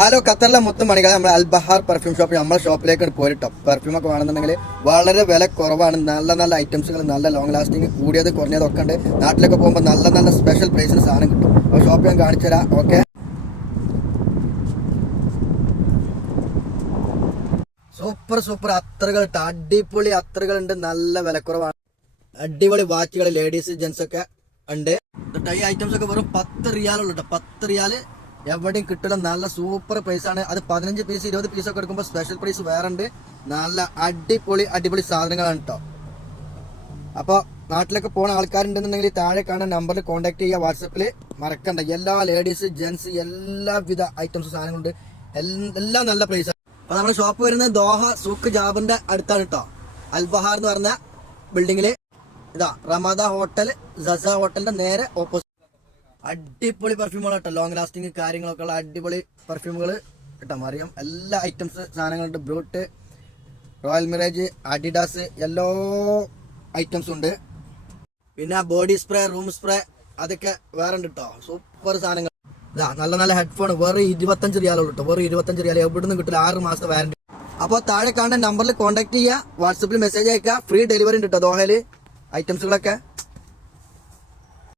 Hello, ഖത്തറിലെ മൊത്തം മണികൾ നമ്മുടെ അൽബഹാർ പെർഫ്യൂം ഷോപ്പ് നമ്മുടെ ഷോപ്പിലേക്ക് പോയിട്ടോ. പെർഫ്യൂം ഒക്കെ വേണമെന്നുണ്ടെങ്കിൽ വളരെ വില കുറവാണ്. നല്ല നല്ല ഐറ്റംസുകൾ, നല്ല ലോങ് ലാസ്റ്റിംഗ്, കൂടിയത് കുറഞ്ഞതൊക്കെ ഉണ്ട്. നാട്ടിലൊക്കെ പോകുമ്പോൾ നല്ല നല്ല സ്പെഷ്യൽ പ്രൈസിന് സാധനം കിട്ടും. അപ്പോൾ ഷോപ്പ് ഞാൻ കാണിച്ചു തരാം. ഓക്കെ, സൂപ്പർ അത്തറുകൾ ഇട്ടോ. അടിപൊളി അത്തറുകൾ ഉണ്ട്. നല്ല വിലക്കുറവാണ്. അടിപൊളി വാച്ചുകൾ ലേഡീസ് ജെന്റ്സ് ഒക്കെ ഉണ്ട്. ഈ ഐറ്റംസ് ഒക്കെ വെറും 10 റിയാലുള്ളൂ കേട്ടോ. 10 റിയാല് എവിടെയും കിട്ടുന്ന നല്ല സൂപ്പർ പ്രൈസ് ആണ്. അത് 15 പീസ് 20 പീസ് ഒക്കെ എടുക്കുമ്പോൾ സ്പെഷ്യൽ പ്രൈസ് വേറെ ഉണ്ട്. നല്ല അടിപൊളി സാധനങ്ങളാണ് കേട്ടോ. അപ്പോൾ നാട്ടിലൊക്കെ പോണ ആൾക്കാരുണ്ടെന്നുണ്ടെങ്കിൽ താഴെ കാണുന്ന നമ്പറിൽ കോൺടാക്ട് ചെയ്യുക. വാട്സപ്പിൽ മറക്കണ്ട. എല്ലാ ലേഡീസ് ജെന്റ്സ് എല്ലാവിധ ഐറ്റംസ് സാധനങ്ങളുണ്ട്. എല്ലാം നല്ല പ്രൈസ്. അപ്പോൾ നമ്മുടെ ഷോപ്പ് വരുന്നത് ദോഹ സൂക്ക് ജാബിന്റെ അടുത്താണ് കേട്ടോ. അൽബഹാർ എന്ന് പറഞ്ഞ ബിൽഡിങ്ങിൽ ഇതാ റമാദ ഹോട്ടൽ, സസ ഹോട്ടലിന്റെ നേരെ ഓപ്പോസിറ്റ്. അടിപൊളി പെർഫ്യൂമുകൾ കേട്ടോ. ലോങ് ലാസ്റ്റിംഗ് കാര്യങ്ങളൊക്കെ ഉള്ള അടിപൊളി പെർഫ്യൂമുകൾ കേട്ടോ. അറിയാം, എല്ലാ ഐറ്റംസ് സാധനങ്ങളുണ്ട്. ബ്രൂട്ട്, റോയൽ മിറേജ്, അഡിഡാസ്, എല്ലാ ഐറ്റംസും ഉണ്ട്. പിന്നെ ബോഡി സ്പ്രേ, റൂം സ്പ്രേ അതൊക്കെ വേറെ ഉണ്ട് കേട്ടോ. സൂപ്പർ സാധനങ്ങൾ. ഇതാ നല്ല നല്ല ഹെഡ്ഫോൺ വെറും 25 റിയാലുള്ളൂ കേട്ടോ. വെറും 25 റിയാൽ എവിടുന്ന് കിട്ടില്ല. 6 മാസത്തെ വാറന്റി. അപ്പോൾ താഴെ കാണുന്ന നമ്പറിൽ കോൺടാക്ട് ചെയ്യുക. വാട്സപ്പിൽ മെസ്സേജ് അയക്കുക. ഫ്രീ ഡെലിവറി ഉണ്ട് കേട്ടോ ദോഹയില് ഐറ്റംസുകളൊക്കെ.